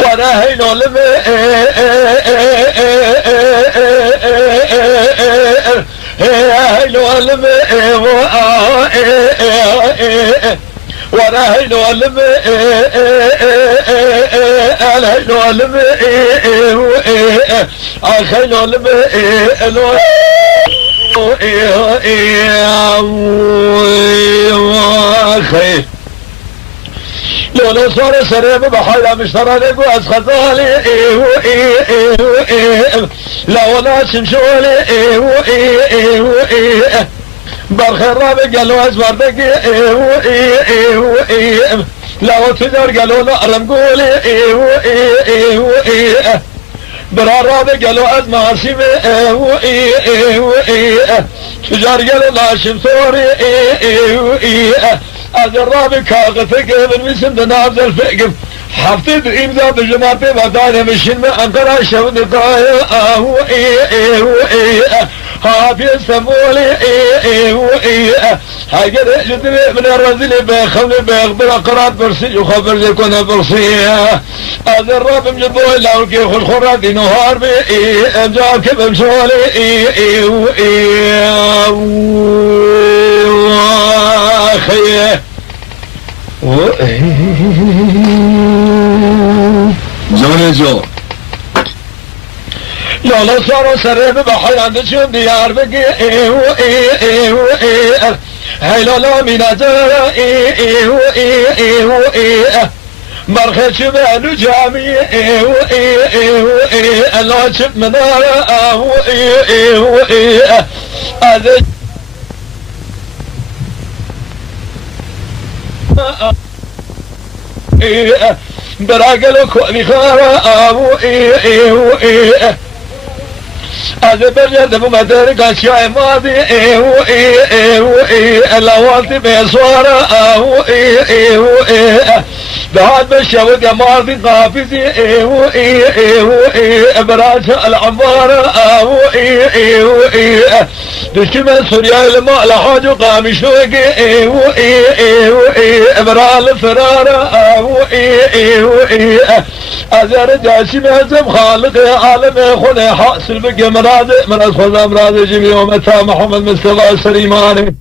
وانا هين علم هين علم وانا هين علم الهين علم الخين علم خير لو صار سريب بحيرة مشترى لقو أسخطالي لو ناس مشولي برخير رابي قالوا أزبردك لو تجار قالوا نقرم قولي برا رابي قالوا أزماسي تجار قالوا ناشم صوري الرابي كاغثك من مسم دنابز الفقم حفظ إمزا بجماعتي بداني مشين من أنقرا شود قايا هافي السمولي هاجر جدري من الرزل بخل بخبر قرات برسي يخبر يكون برسي هذا الرابي مجبوه لوكي خلخرات نهار بي امجاب كبم شولي خيه زمان جو لولا صاروا سرب بحي عند شون ديار بقي هاي لولا ميناتا مرخي شبانو جامي لا شب منارا هذا براقلو كوني خارا هذا برجل دفو مدرق اشياء ماضي اللوالتي بيصوارا بعد بشاود يا ماضي قافزي براجة العمارة دشمن سوريا الماء لحاجو قامي شوقي برا الفرارة أزار جاسي مهزم خالق عالم خلي حاصل بقى مراد من أسفل أمراض جميع ومتى محمد مصطفى سليماني